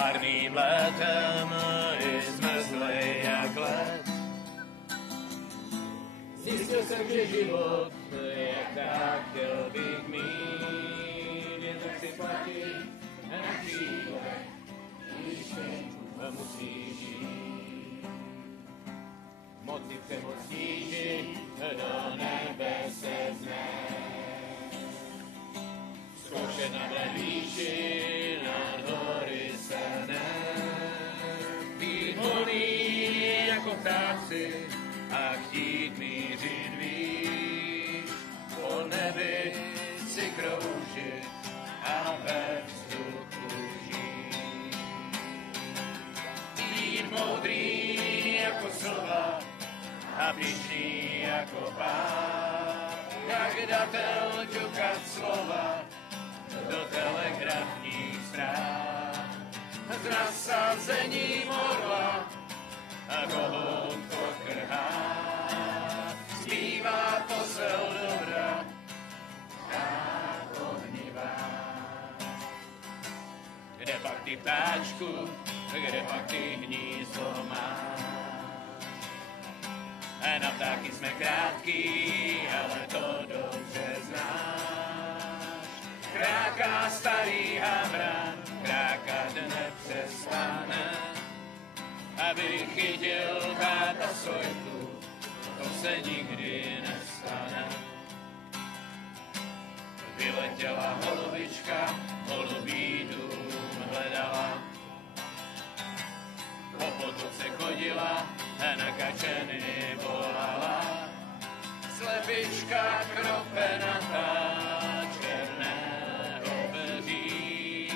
Marným letem i zmrzlej jak led. Zjistil jsem, že život je tak, chtěl bych mít, jen tak si platí na kříle, když musí žít. Moci přemocníži do nebe se znést. Zkoušet na výši, nad hory se nést. Být volný jako ptáci a chtít mířit výš. Po nebi si kroužit a ve vzduchu žít. Být moudrý jako slova a pyšný jako pán. Jak datel ťukat slova do telegrafních strán. S nasazením orla a kohout pokrhá. Zpívá posel dobra tak ohnivá. Kde pak ty ptáčku, kde pak ty hnízdo máš? Na ptáky jsme krátký, ale to dobře znáš. Kráká starý havran, krákat nepřestane. Aby chytil táta sojku, to se nikdy nestane. Vyletěla holubička, holubí dům hledala. Po potoce chodila, na kačeny volala. Slepička kropenatá, černého peří.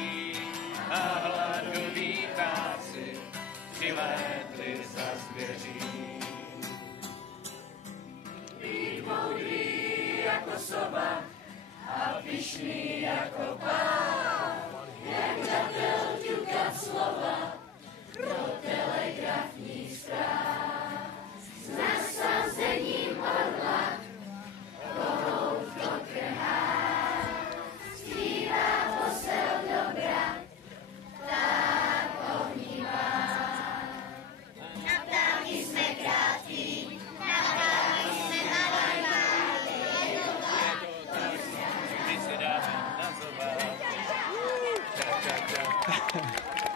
A hladoví ptáci přilétli za zvěří. Být moudrý jako sova a pyšný jako pán.